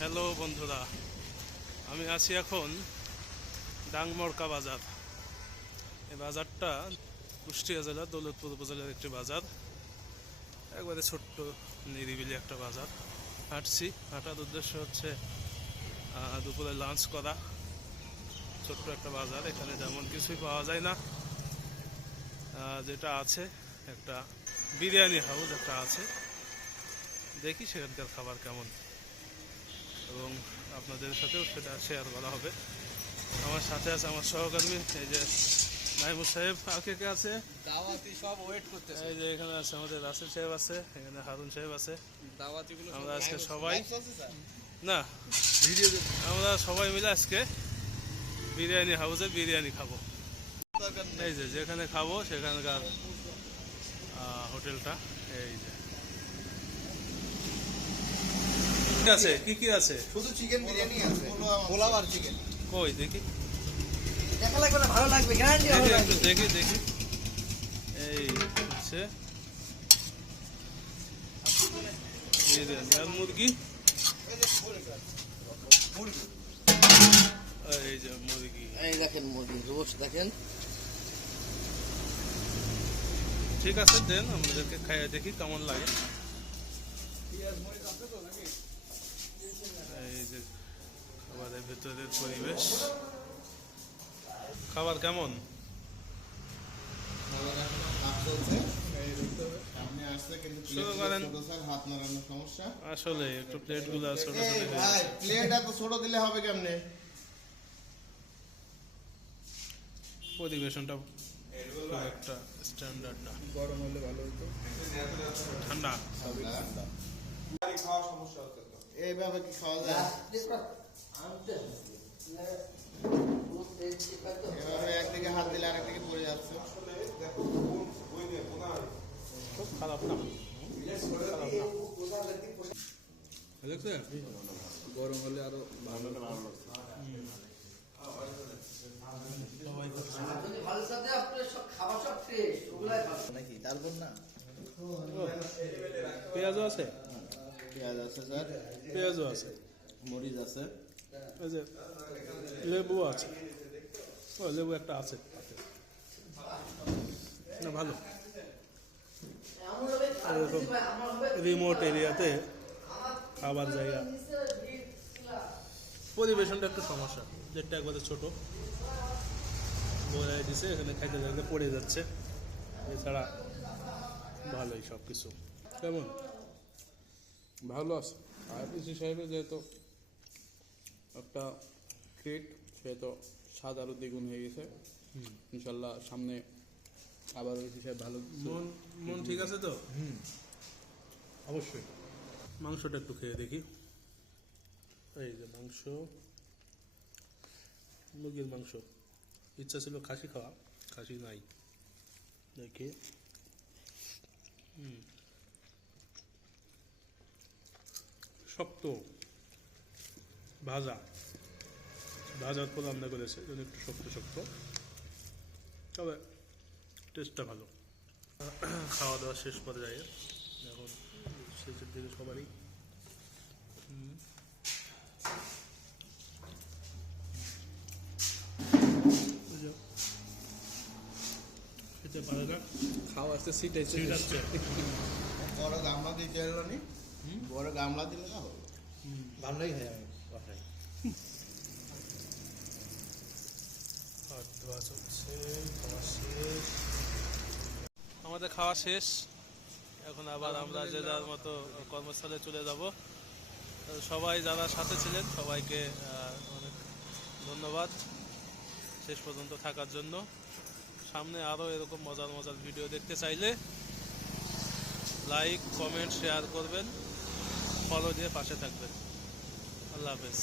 Hello বন্ধুরা, আমি আছি এখন ডাংমরকা বাজার। এই বাজারটা কুষ্টিয়া জেলার দৌলতপুর উপজেলার একটি বাজার। একবারে ছোট্ট নিরিবিলি একটা বাজার। হাঁটার উদ্দেশ্য হচ্ছে দুপুরে লাঞ্চ করা। ছোট্ট একটা বাজার, এখানে যেমন কিছুই পাওয়া যায় না। যেটা আছে একটা বিরিয়ানি হাউস একটা আছে, দেখি সেখানকার খাবার কেমন এবং আপনাদের সাথেও সেটা শেয়ার করা হবে। আমার সাথে আছে আমার সহকর্মী, এই যে নাইমুর সাহেব। আর কে কে আছে? সব ওয়েট করতেছে। এই যে এখানে আছে আমাদের রাসেল সাহেব আছে, এখানে হারুন সাহেব আছে। আমরা আজকে সবাই না ভিডিও আমরা সবাই মিলে আজকে বিরিয়ানি হাউসে বিরিয়ানি খাবো। এই যে যেখানে খাবো সেখানকার হোটেলটা। এই যে আছে কি কি আছে? শুধু চিকেন বিরিয়ানি আছে, পোলাও আর চিকেন। কই দেখি, দেখা লাগবে না, ভালো লাগবে, গ্যারান্টি ভালো লাগবে। দেখি দেখি এই হচ্ছে বিরিয়ানি আর মুরগি। এই যে মুরগি, এই দেখেন মুরগি রোস্ট দেখেন। ঠিক আছে, দেন আমাদেরকে খাইয়ে দেখি কেমন লাগে। এই যে খাবারের ভেতরের পরিবেশ, খাবার কেমন? আসলে একটু প্লেট গুলো ছোট ছোট দিলে হবে কেমনে? পরিবেশনটা একটা স্ট্যান্ডার্ড না। গরম হলে ভালো হতো, ঠান্ডা খাওয়া সমস্যা হতো। এইভাবে কি খাওয়া যায়? এভাবে একদিকে হাত দিলে আরেকদিকে পড়ে যাচ্ছে। খুব খারাপ না, গরম হলে আরো ভালো নাকি? তারপর না পেঁয়াজও আছে, পেঁয়াজ আছে স্যার, পেঁয়াজও আছে, মরিচ আছে, এই যে লেবু আছে। ও লেবু একটা আছে না, ভালো। এরকম রিমোট এরিয়াতে খাবার জায়গা, পরিবেশনটা একটু সমস্যা, যেটা একবারে ছোট বোঝাই দিছে, এখানে খাইতে খাইতে পড়ে যাচ্ছে। এছাড়া ভালোই সব কিছু। কেমন? ভালো আছে। আর পিসি সাহেবের যেহেতু একটা ট্রিট, সেহেতু স্বাদ আরও দ্বিগুণ হয়ে গেছে। ইনশাল্লাহ সামনে আবার পিসি সাহেব ভালো। মন ঠিক আছে তো? অবশ্যই। মাংসটা একটু খেয়ে দেখি। এই যে মাংস, মুরগির মাংস। ইচ্ছা ছিল খাসি খাওয়া, খাসি নাই দেখি। শক্ত ভাজার পর রান্না করেছে, একটু শক্ত শক্ত, তবে টেস্টটা ভালো। খাওয়া দাওয়া শেষ পর্যায়ে, এখন শেষের দিকে সবারই। খেতে পারে না, খাওয়া আসতে সিট আছে। বড় গামলা দিতে হলো নি, বড় গামলা দিলে না হবে, ভালোই হয়। আমি বাসায় হাত ধোয়া চলছে, খাওয়া শেষ। আমাদের খাওয়া শেষ, এখন আবার আমরা যে যার মতো কর্মস্থলে চলে যাব। সবাই যারা সাথে ছিলেন সবাইকে অনেক ধন্যবাদ শেষ পর্যন্ত থাকার জন্য। সামনে আরও এরকম মজার মজার ভিডিও দেখতে চাইলে লাইক, কমেন্ট, শেয়ার করবেন, ফলো দিয়ে পাশে থাকবেন। আল্লাহ হাফেজ।